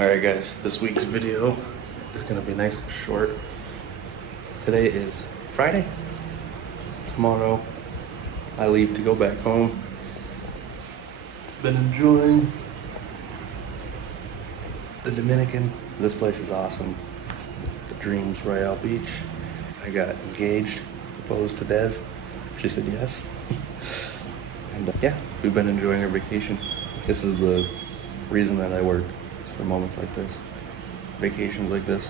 Alright guys, this week's video is going to be nice and short. Today is Friday. Tomorrow I leave to go back home. Been enjoying the Dominican. This place is awesome. It's the Dreams Royale Beach. I got engaged, proposed to Des. She said yes. And yeah, we've been enjoying our vacation. This is the reason that I work, for moments like this, vacations like this.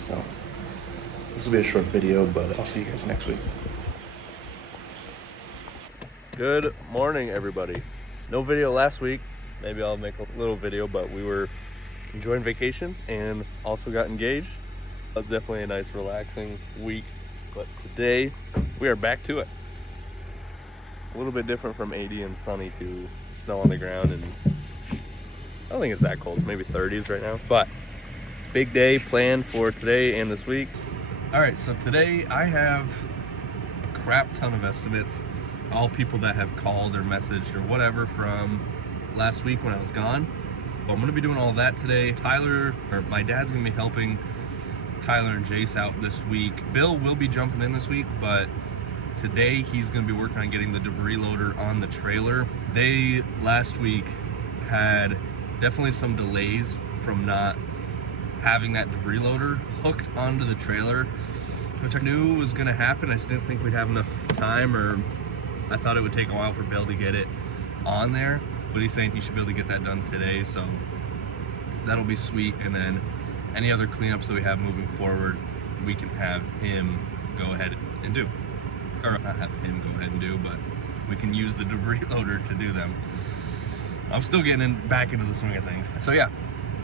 So this will be a short video, but I'll see you guys next week. Good morning, everybody. No video last week. Maybe I'll make a little video, but we were enjoying vacation and also got engaged. That was definitely a nice relaxing week, but today we are back to it. A little bit different from 80 and sunny to snow on the ground, and I don't think it's that cold, maybe 30s right now, but big day planned for today and this week. All right, so today I have a crap ton of estimates, all people that have called or messaged or whatever from last week when I was gone. But I'm gonna be doing all that today. My dad's gonna be helping Tyler and Jace out this week. Bill will be jumping in this week, but today he's gonna be working on getting the debris loader on the trailer. They last week had definitely some delays from not having that debris loader hooked onto the trailer, which I knew was gonna happen. I just didn't think we'd have enough time, or I thought it would take a while for Bill to get it on there. But he's saying he should be able to get that done today, so that'll be sweet. And then any other cleanups that we have moving forward, we can have him go ahead and do. Or not have him go ahead and do, but we can use the debris loader to do them. I'm still getting back into the swing of things. So yeah,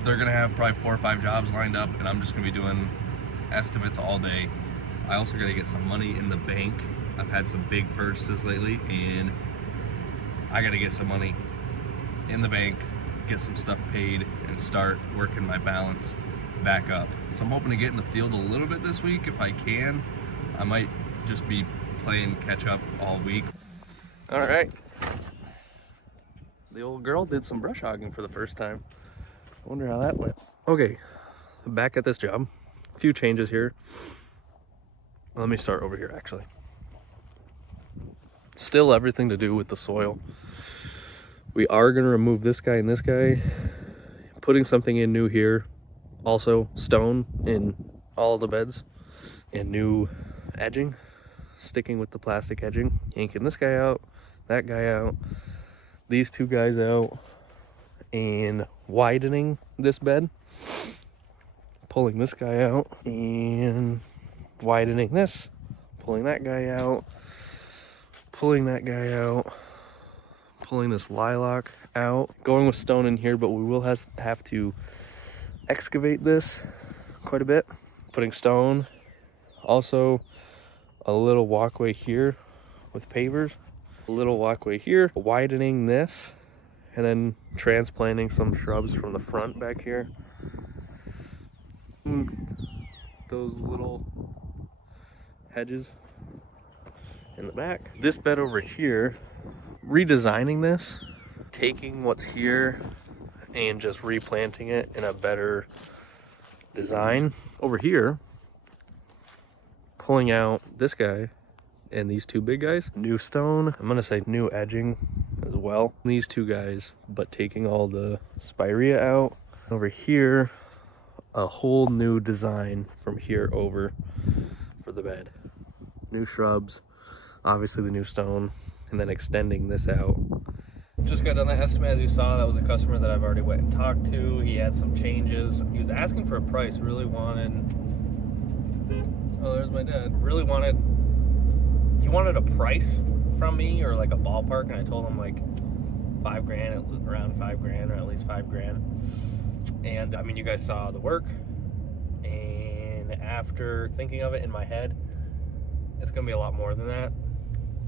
they're gonna have probably 4 or 5 jobs lined up, and I'm just gonna be doing estimates all day. I also gotta get some money in the bank. I've had some big purchases lately, and I gotta get some money in the bank, get some stuff paid, and start working my balance back up. So I'm hoping to get in the field a little bit this week if I can. I might just be playing catch up all week. All right. The old girl did some brush hogging for the first time. I wonder how that went. Okay, back at this job. A few changes here. Let me start over here actually. Still everything to do with the soil. We are gonna remove this guy and this guy, putting something in new here. Also stone in all of the beds and new edging, sticking with the plastic edging, yanking this guy out, that guy out, these 2 guys out, and widening this bed, pulling this guy out and widening this, pulling that guy out, pulling that guy out, pulling this lilac out, going with stone in here, but we will have to excavate this quite a bit, putting stone. Also a little walkway here with pavers, a little walkway here, widening this, and then transplanting some shrubs from the front back here. Those little hedges in the back. This bed over here, redesigning this, taking what's here and just replanting it in a better design. Over here, pulling out this guy and these 2 big guys, new stone, I'm gonna say new edging as well. These 2 guys, but taking all the spirea out. Over here, a whole new design from here over for the bed. New shrubs, obviously the new stone, and then extending this out. Just got done the estimate. As you saw, that was a customer that I've already went and talked to. He had some changes. He was asking for a price, really wanted, oh, there's my dad. He wanted a price from me, or like a ballpark, and I told him like 5 grand, around 5 grand, or at least 5 grand. And I mean, you guys saw the work, and after thinking of it in my head, it's gonna be a lot more than that,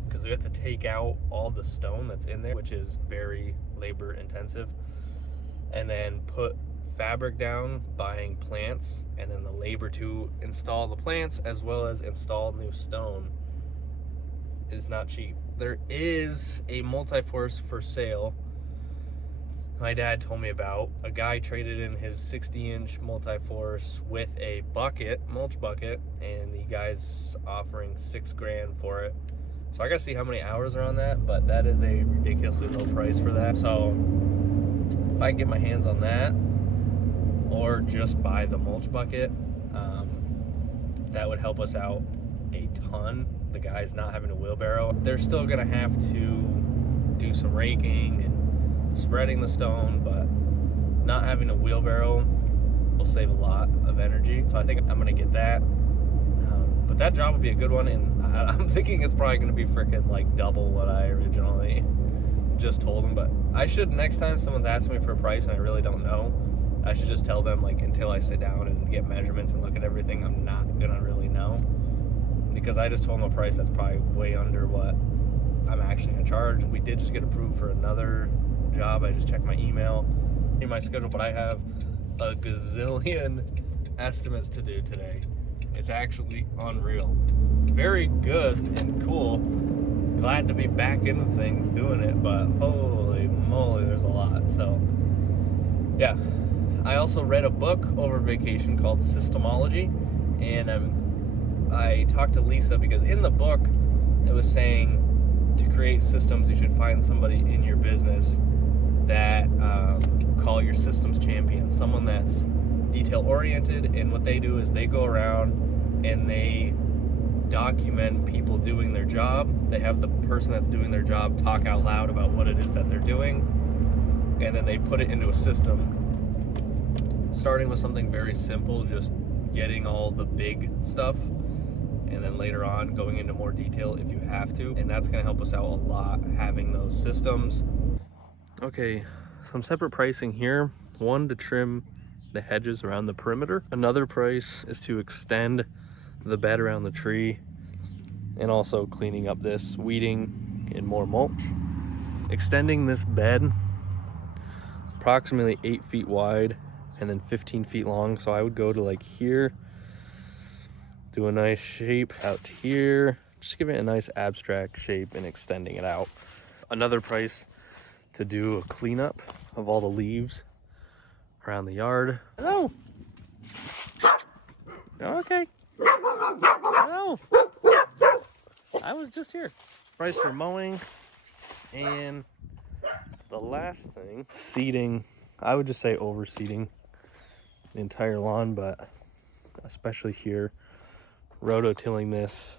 because we have to take out all the stone that's in there, which is very labor intensive, and then put fabric down, buying plants, and then the labor to install the plants as well as install new stone is not cheap. There is a multi-force for sale my dad told me about. A guy traded in his 60-inch multi-force with a bucket, mulch bucket, and the guy's offering $6,000 for it. So I gotta see how many hours are on that, but that is a ridiculously low price for that. So if I can get my hands on that, or just buy the mulch bucket, that would help us out a ton. The guy's not having a wheelbarrow. They're still gonna have to do some raking and spreading the stone, but not having a wheelbarrow will save a lot of energy. So I think I'm gonna get that. But that job would be a good one, and I'm thinking it's probably gonna be freaking like double what I originally just told them. But I should, next time someone's asking me for a price and I really don't know, I should just tell them, like, until I sit down and get measurements and look at everything, I'm not gonna really know. Because I just told them a price that's probably way under what I'm actually gonna charge. We did just get approved for another job. I just checked my email in my schedule, but I have a gazillion estimates to do today. It's actually unreal. Very good and cool. Glad to be back into things doing it, but holy moly, there's a lot. So yeah, I also read a book over vacation called Systemology, and I talked to Lisa because in the book it was saying to create systems you should find somebody in your business that call your systems champion, someone that's detail oriented, and what they do is they go around and they document people doing their job. They have the person that's doing their job talk out loud about what it is that they're doing, and then they put it into a system, starting with something very simple, just getting all the big stuff, and then later on going into more detail if you have to. And that's going to help us out a lot, having those systems. Okay, some separate pricing here. One, to trim the hedges around the perimeter. Another price is to extend the bed around the tree, and also cleaning up this, weeding and more mulch. Extending this bed approximately 8 feet wide and then 15 feet long. So I would go to like here, do a nice shape out here, just give it a nice abstract shape and extending it out. Another price to do a cleanup of all the leaves around the yard. Hello. Okay. Hello. I was just here. Price for mowing. And the last thing, seeding. I would just say overseeding the entire lawn, but especially here, rototilling this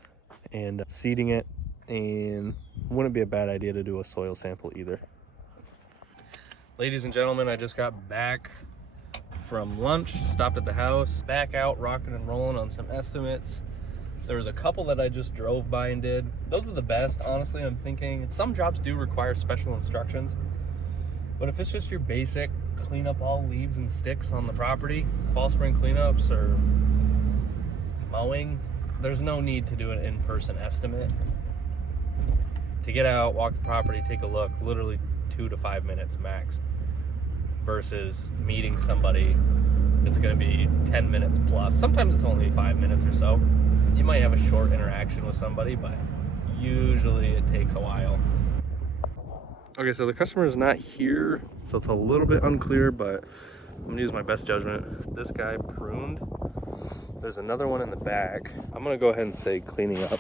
and seeding it, and wouldn't be a bad idea to do a soil sample either. Ladies and gentlemen, I just got back from lunch, stopped at the house, back out rocking and rolling on some estimates. There was a couple that I just drove by and did. Those are the best, honestly. I'm thinking some jobs do require special instructions, but if it's just your basic clean up all leaves and sticks on the property, fall spring cleanups or mowing, there's no need to do an in-person estimate. To get out, walk the property, take a look, literally 2 to 5 minutes max, versus meeting somebody, it's going to be 10 minutes plus. Sometimes it's only 5 minutes or so. You might have a short interaction with somebody, but usually it takes a while. Okay, so the customer is not here, so it's a little bit unclear, but I'm gonna use my best judgment. This guy pruned. There's another one in the back. I'm gonna go ahead and say cleaning up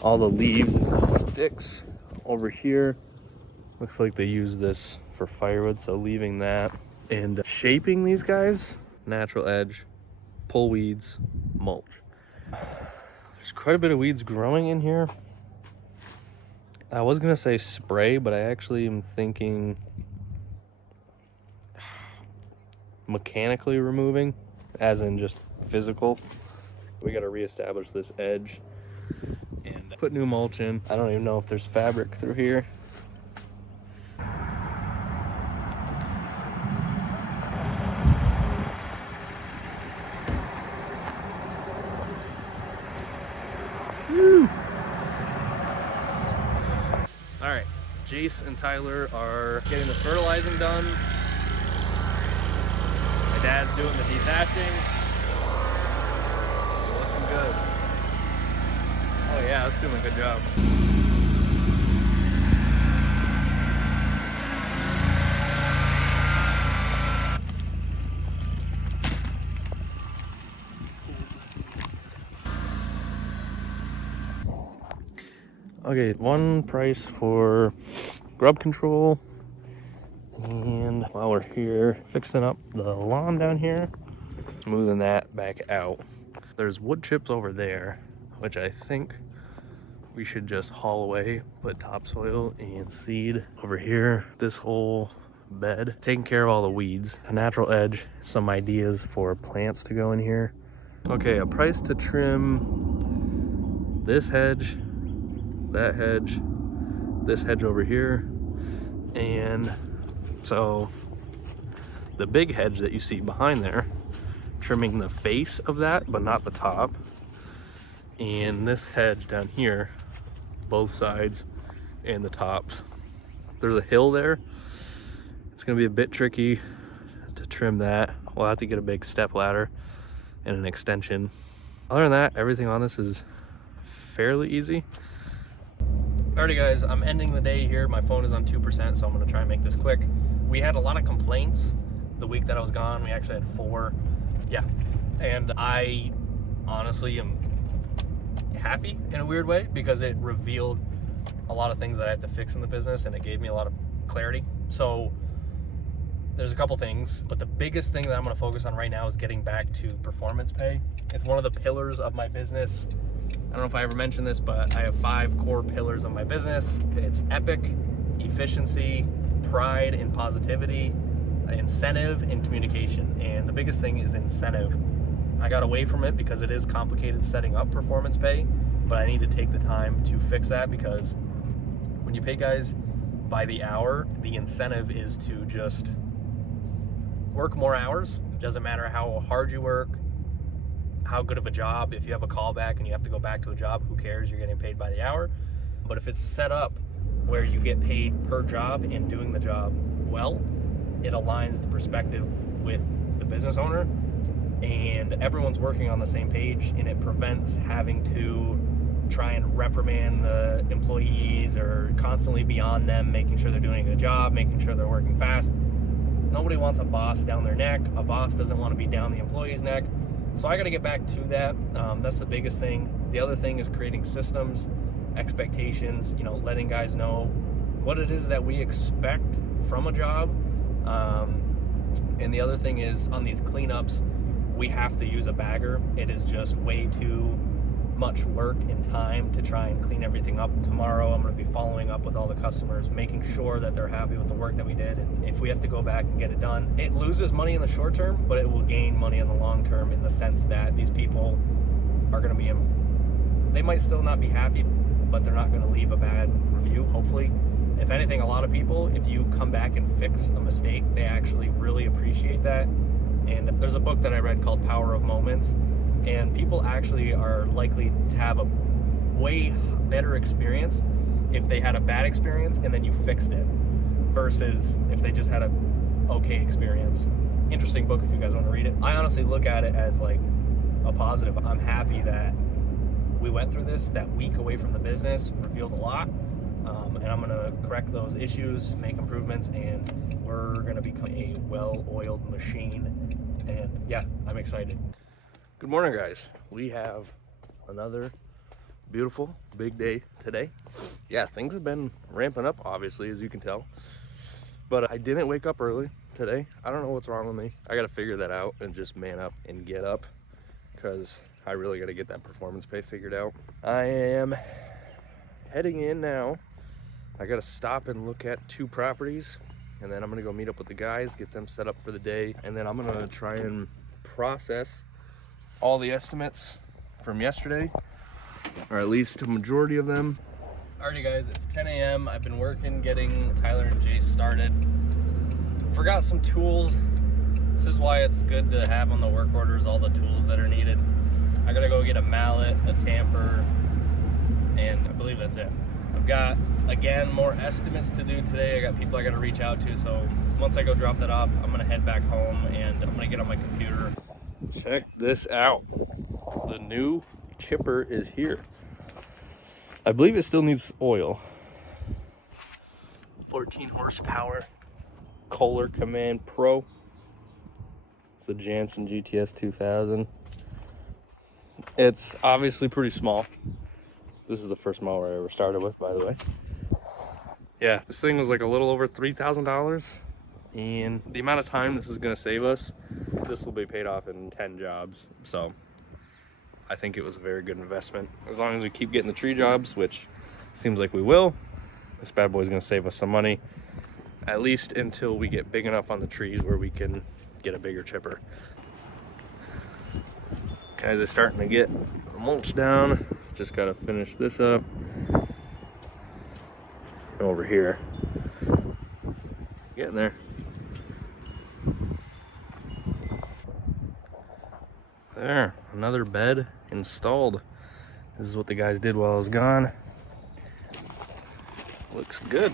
all the leaves and sticks over here. Looks like they use this for firewood, so leaving that. And shaping these guys, natural edge, pull weeds, mulch. There's quite a bit of weeds growing in here. I was gonna say spray, but I actually am thinking mechanically removing, as in just physical. We gotta reestablish this edge and put new mulch in. I don't even know if there's fabric through here. Woo! All right, Jace and Tyler are getting the fertilizing done. My dad's doing the dethatching. Looking good. Oh yeah, that's doing a good job. Okay, one price for grub control. And while we're here fixing up the lawn down here, moving that back out. There's wood chips over there, which I think we should just haul away, put topsoil and seed over here. This whole bed, taking care of all the weeds. A natural edge, some ideas for plants to go in here. Okay, a price to trim this hedge, that hedge, this hedge over here. And so the big hedge that you see behind there, trimming the face of that, but not the top. And this hedge down here, both sides and the tops. There's a hill there. It's gonna be a bit tricky to trim that. We'll have to get a big step ladder and an extension. Other than that, everything on this is fairly easy. Alrighty guys, I'm ending the day here. My phone is on 2%, so I'm gonna try and make this quick. We had a lot of complaints the week that I was gone. We actually had 4. Yeah, and I honestly am happy in a weird way because it revealed a lot of things that I have to fix in the business, and it gave me a lot of clarity. So there's a couple things, but the biggest thing that I'm going to focus on right now is getting back to performance pay. It's one of the pillars of my business. I don't know if I ever mentioned this, but I have 5 core pillars of my business. It's epic, efficiency, pride and positivity, incentive, and communication. And the biggest thing is incentive. I got away from it because it is complicated setting up performance pay, but I need to take the time to fix that, because when you pay guys by the hour, the incentive is to just work more hours. It doesn't matter how hard you work, how good of a job. If you have a callback and you have to go back to a job, who cares? You're getting paid by the hour. But if it's set up where you get paid per job and doing the job well, it aligns the perspective with the business owner, and everyone's working on the same page, and it prevents having to try and reprimand the employees or constantly be on them, making sure they're doing a good job, making sure they're working fast. Nobody wants a boss down their neck. A boss doesn't want to be down the employee's neck. So I got to get back to that. That's the biggest thing. The other thing is creating systems, expectations, letting guys know what it is that we expect from a job. And the other thing is, on these cleanups, we have to use a bagger. It is just way too much work and time to try and clean everything up. Tomorrow I'm going to be following up with all the customers, making sure that they're happy with the work that we did. And if we have to go back and get it done, it loses money in the short term, but it will gain money in the long term, in the sense that these people are going to be, they might still not be happy, but they're not going to leave a bad review, hopefully. If anything, a lot of people, if you come back and fix a mistake, they actually really appreciate that. And there's a book that I read called Power of Moments, and people actually are likely to have a way better experience if they had a bad experience and then you fixed it, versus if they just had a okay experience. Interesting book if you guys want to read it. I honestly look at it as like a positive. I'm happy that we went through this. That week away from the business revealed a lot, and I'm going to correct those issues, make improvements, and we're going to become a well-oiled machine. And yeah, I'm excited. Good morning, guys. We have another beautiful big day today. Yeah, things have been ramping up, obviously, as you can tell, but I didn't wake up early today. I don't know what's wrong with me. I got to figure that out and just man up and get up, because I really got to get that performance pay figured out. I am heading in now. I got to stop and look at 2 properties, and then I'm gonna go meet up with the guys, get them set up for the day, and then I'm gonna try and process all the estimates from yesterday, or at least a majority of them. Alrighty guys, it's 10 a.m. I've been working, getting Tyler and Jace started. Forgot some tools. This is why it's good to have on the work orders all the tools that are needed. I gotta go get a mallet, a tamper, and I believe that's it. I've got, again, more estimates to do today. I got people I gotta reach out to, so once I go drop that off, I'm gonna head back home and I'm gonna get on my computer. Check this out. The new chipper is here. I believe it still needs oil. 14 horsepower Kohler Command Pro. It's the Janssen GTS 2000. It's obviously pretty small. This is the first mower I ever started with, by the way. Yeah, this thing was like a little over $3,000. And the amount of time this is gonna save us, this will be paid off in 10 jobs. So I think it was a very good investment. As long as we keep getting the tree jobs, which seems like we will, this bad boy is gonna save us some money, at least until we get big enough on the trees where we can get a bigger chipper. Guys are starting to get the mulch down. Just gotta finish this up. Over here. Getting there. There, another bed installed. This is what the guys did while I was gone. Looks good.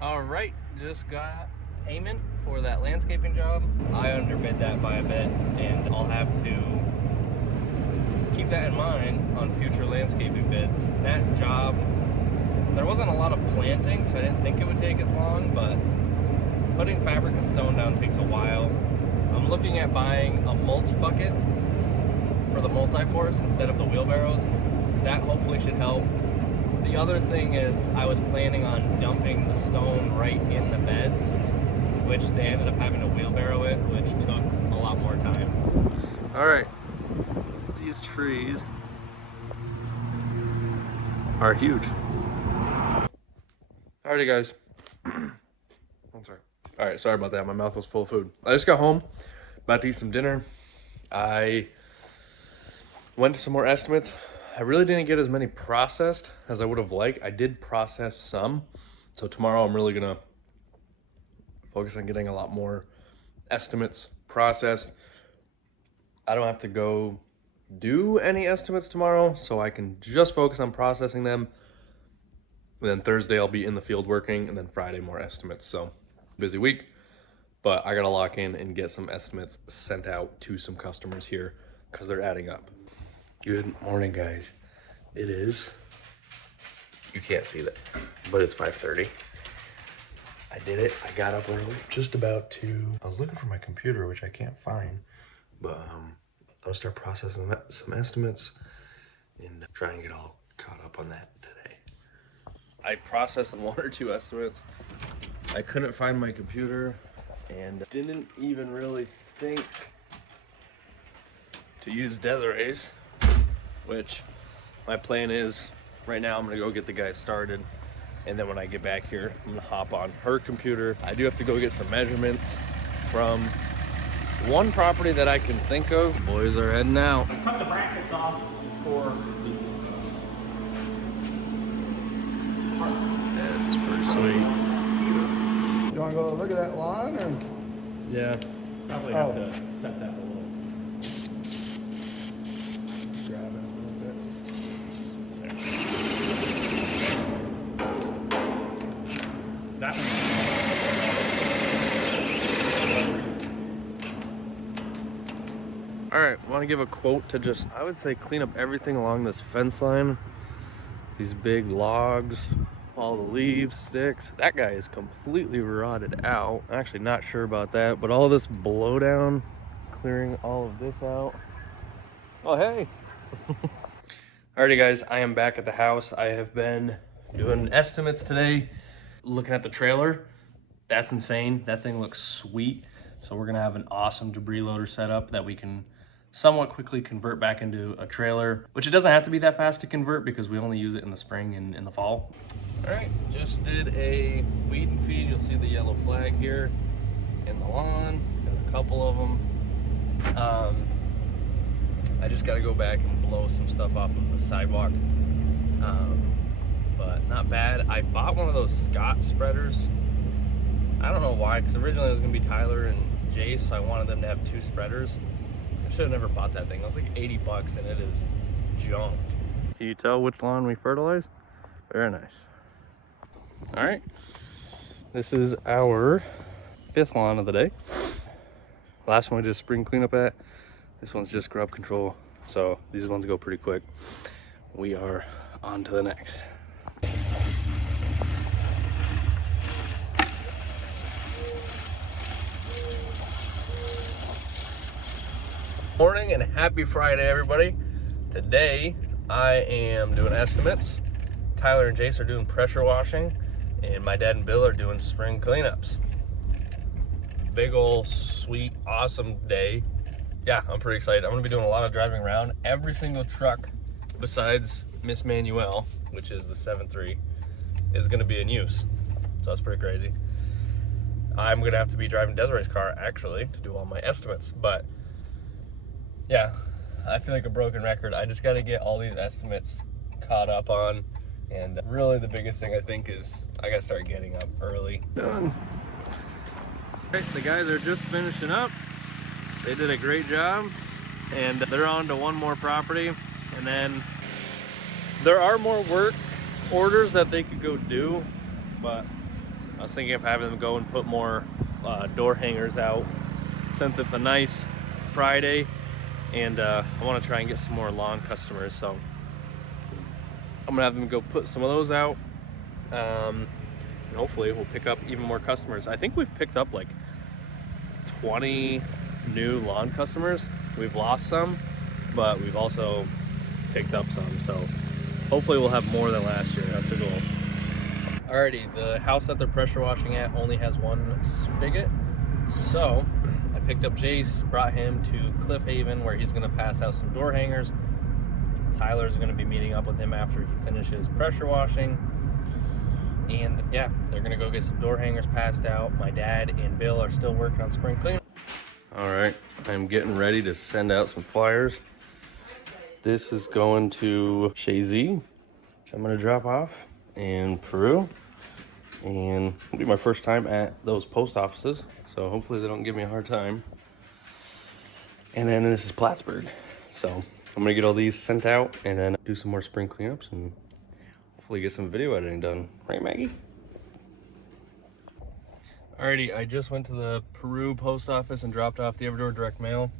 All right, just got payment for that landscaping job. I underbid that by a bit, and I'll have to keep that in mind on future landscaping bids. That job, there wasn't a lot of planting, so I didn't think it would take as long, but putting fabric and stone down takes a while. I'm looking at buying a mulch bucket for the multi-force instead of the wheelbarrows. That hopefully should help. The other thing is I was planning on dumping the stone right in the beds, which they ended up having to wheelbarrow it, which took a lot more time. All right, these trees are huge. Alrighty guys, I'm sorry. All right, sorry about that, my mouth was full of food. I just got home, about to eat some dinner. I went to some more estimates. I really didn't get as many processed as I would have liked. I did process some, so tomorrow I'm really gonna focus on getting a lot more estimates processed. I don't have to go do any estimates tomorrow, so I can just focus on processing them. And then Thursday I'll be in the field working, and then Friday more estimates. So busy week, but I gotta lock in and get some estimates sent out to some customers here because they're adding up. Good morning, guys. It is, you can't see that, but it's 5:30. I did it. I got up early, just about to, I was looking for my computer, which I can't find, but I'll start processing some estimates and try and get all caught up on that today. I processed one or two estimates. I couldn't find my computer and didn't even really think to use Desiree's, which my plan is right now I'm gonna go get the guys started, and then when I get back here I'm gonna hop on her computer. I do have to go get some measurements from one property that I can think of. Boys are heading out. I cut the brackets off for This is pretty sweet. You want to go look at that lawn, or? Yeah. probably have to set that a little. Grab it a little bit. That one. All right, want to give a quote to just, I would say, clean up everything along this fence line. These big logs, all the leaves, sticks. That guy is completely rotted out. I'm actually not sure about that, but all this blowdown, clearing all of this out. Oh, hey. Alrighty guys, I am back at the house. I have been doing estimates today, looking at the trailer. That's insane. That thing looks sweet. So we're gonna have an awesome debris loader set up that we can somewhat quickly convert back into a trailer, which it doesn't have to be that fast to convert because we only use it in the spring and in the fall. All right, just did a weed and feed. You'll see the yellow flag here in the lawn. Got a couple of them. I just got to go back and blow some stuff off of the sidewalk, but not bad. I bought one of those Scott spreaders. I don't know why, because originally it was gonna be Tyler and Jace, so I wanted them to have two spreaders. I should have never bought that thing. It was like 80 bucks and it is junk. Can you tell which lawn we fertilized? Very nice. All right, this is our 5th lawn of the day. Last one we did spring cleanup at. This one's just grub control. So these ones go pretty quick. We are on to the next. Morning and happy Friday, everybody. Today I am doing estimates. Tyler and Jace are doing pressure washing, and my dad and Bill are doing spring cleanups. Big ol' sweet, awesome day. Yeah, I'm pretty excited. I'm gonna be doing a lot of driving around. Every single truck besides Miss Manuel, which is the 7.3, is gonna be in use. So that's pretty crazy. I'm gonna have to be driving Desiree's car actually to do all my estimates, but yeah, I feel like a broken record. I just gotta get all these estimates caught up on, and really the biggest thing I think is I gotta start getting up early. Done. Okay, the guys are just finishing up. They did a great job, and they're on to one more property, and then there are more work orders that they could go do, but I was thinking of having them go and put more door hangers out since it's a nice Friday, and I want to try and get some more lawn customers, so I'm gonna have them go put some of those out, and hopefully we'll pick up even more customers. I think we've picked up like 20 new lawn customers. We've lost some, but we've also picked up some, so hopefully we'll have more than last year. That's the goal. Alrighty, the house that they're pressure washing at only has one spigot, so I picked up Jace, brought him to Cliff Haven where he's gonna pass out some door hangers. Tyler's gonna be meeting up with him after he finishes pressure washing, and yeah, they're gonna go get some door hangers passed out. My dad and Bill are still working on spring cleanup. All right, I'm getting ready to send out some flyers. This is going to Shazy, which I'm gonna drop off in Peru, and it'll be my first time at those post offices, so hopefully they don't give me a hard time. And then this is Plattsburgh, so I'm gonna get all these sent out and then do some more spring cleanups and hopefully get some video editing done. Right, Maggie? Alrighty, I just went to the Peru post office and dropped off the Everdoor direct mail.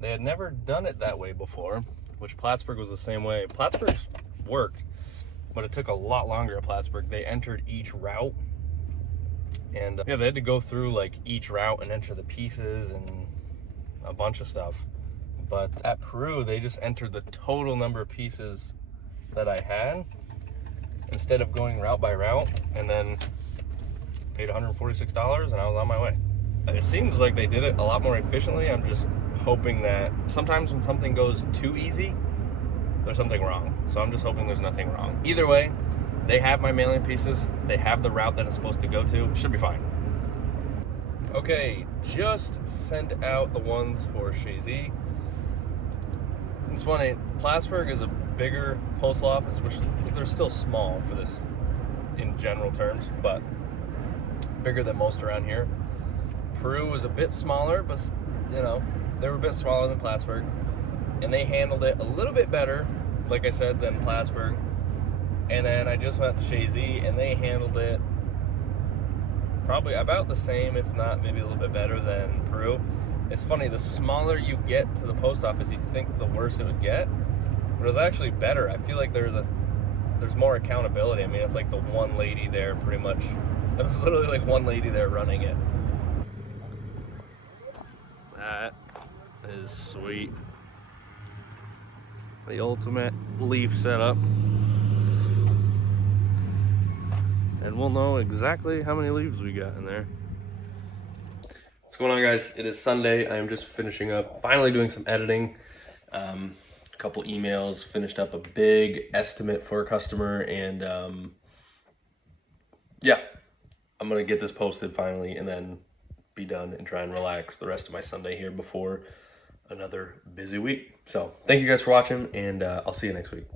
They had never done it that way before, which Plattsburgh was the same way. Plattsburgh's worked, but it took a lot longer at Plattsburgh. They entered each route, and yeah, they had to go through like each route and enter the pieces and a bunch of stuff. But at Peru, they just entered the total number of pieces that I had instead of going route by route, and then paid $146 and I was on my way. It seems like they did it a lot more efficiently. I'm just hoping that sometimes when something goes too easy, there's something wrong. So I'm just hoping there's nothing wrong. Either way, they have my mailing pieces. They have the route that it's supposed to go to. Should be fine. Okay, just sent out the ones for Shazy. It's funny, Plattsburgh is a bigger postal office, which they're still small for this in general terms, but bigger than most around here. Peru was a bit smaller, but you know, they were a bit smaller than Plattsburgh, and they handled it a little bit better, like I said, than Plattsburgh. And then I just went to Shazy, and they handled it probably about the same, if not maybe a little bit better than Peru. It's funny, the smaller you get to the post office, you think the worse it would get, but it was actually better. I feel like there's more accountability. I mean, it's like the one lady there pretty much. It was literally like one lady there running it. That is sweet. The ultimate leaf setup. And we'll know exactly how many leaves we got in there. What's going on, guys? It is Sunday. I am just finishing up, finally doing some editing. A couple emails, finished up a big estimate for a customer, and yeah, I'm gonna get this posted finally and then be done and try and relax the rest of my Sunday here before another busy week. So thank you guys for watching, and I'll see you next week.